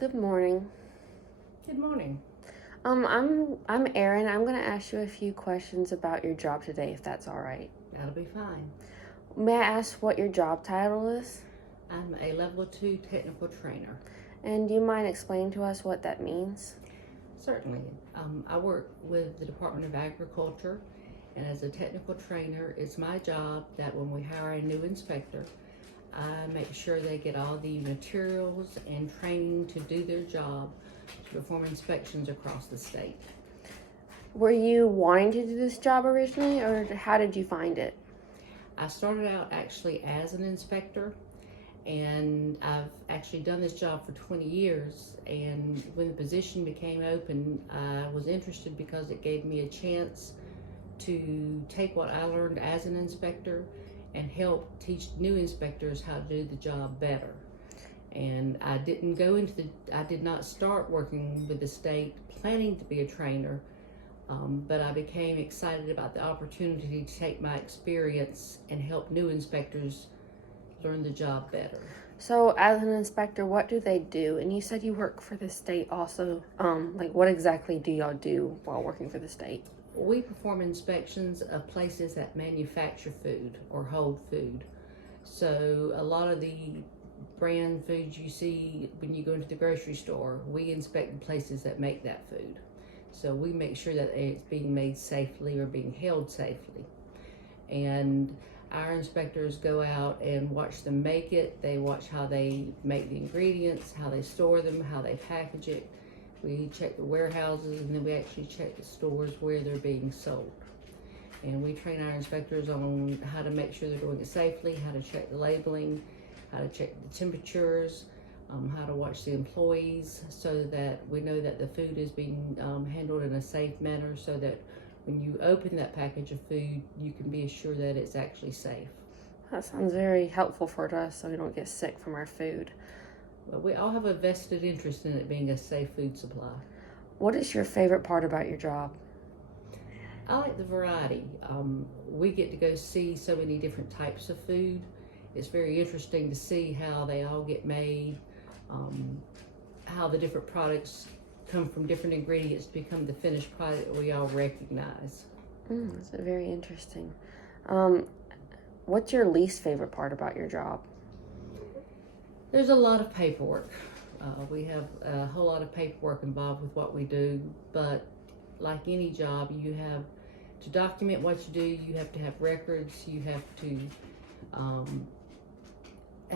Good morning. Good morning. I'm Erin. I'm gonna ask you a few questions about your job today, if that's all right. That'll be fine. May I ask what your job title is? I'm a level 2 technical trainer. And do you mind explaining to us what that means? Certainly. I work with the Department of Agriculture, and as a technical trainer, it's my job that when we hire a new inspector, I make sure they get all the materials and training to do their job to perform inspections across the state. Were you wanting to do this job originally, or how did you find it? I started out actually as an inspector, and I've actually done this job for 20 years. And when the position became open, I was interested because it gave me a chance to take what I learned as an inspector and help teach new inspectors how to do the job better. And I did not start working with the state planning to be a trainer, but I became excited about the opportunity to take my experience and help new inspectors learn the job better. So, as an inspector, what do they do? And you said you work for the state also. What exactly do y'all do while working for the state? We perform inspections of places that manufacture food or hold food. So a lot of the brand foods you see when you go into the grocery store, we inspect the places that make that food. So we make sure that it's being made safely or being held safely. And our inspectors go out and watch them make it. They watch how they make the ingredients, how they store them, how they package it. We check the warehouses, and then we actually check the stores where they're being sold. And we train our inspectors on how to make sure they're doing it safely, how to check the labeling, how to check the temperatures, how to watch the employees, so that we know that the food is being handled in a safe manner, so that when you open that package of food, you can be assured that it's actually safe. That sounds very helpful for us so we don't get sick from our food. Well, we all have a vested interest in it being a safe food supply. What is your favorite part about your job? I like the variety. We get to go see so many different types of food. It's very interesting to see how they all get made, how the different products come from different ingredients to become the finished product that we all recognize. That's very interesting. What's your least favorite part about your job? There's a lot of paperwork. We have a whole lot of paperwork involved with what we do, but like any job, you have to document what you do, you have to have records, you have to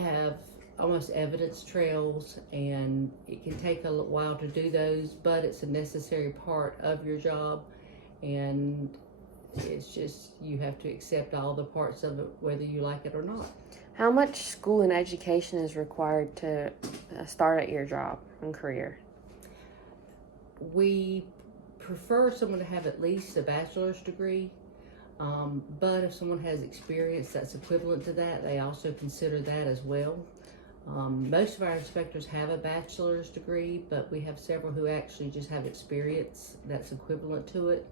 have almost evidence trails, and it can take a while to do those, but it's a necessary part of your job, and it's just you have to accept all the parts of it whether you like it or not. How much school and education is required to start at your job and career? We prefer someone to have at least a bachelor's degree, but if someone has experience that's equivalent to that, they also consider that as well. Most of our inspectors have a bachelor's degree, but we have several who actually just have experience that's equivalent to it.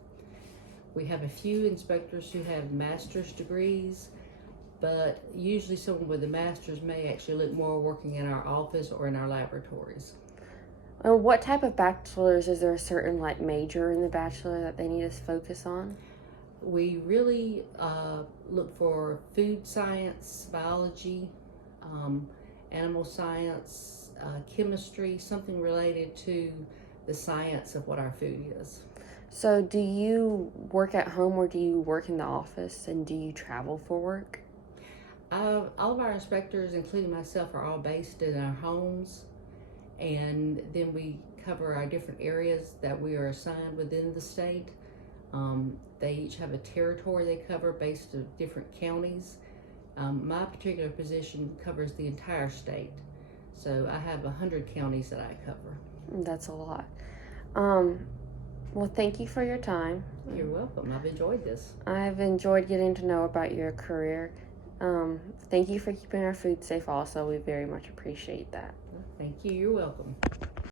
We have a few inspectors who have master's degrees, but usually someone with a master's may actually look more working in our office or in our laboratories. What type of bachelor's, is there a certain major in the bachelor that they need to focus on? We really look for food science, biology, animal science, chemistry, something related to the science of what our food is. So do you work at home or do you work in the office, and do you travel for work? All of our inspectors, including myself, are all based in our homes, and then we cover our different areas that we are assigned within the state. They each have a territory they cover based on different counties. My particular position covers the entire state, so I have 100 counties that I cover. That's a lot. Well, thank you for your time. You're welcome. I've enjoyed this. I've enjoyed getting to know about your career. Thank you for keeping our food safe also. We very much appreciate that. Thank you. You're welcome.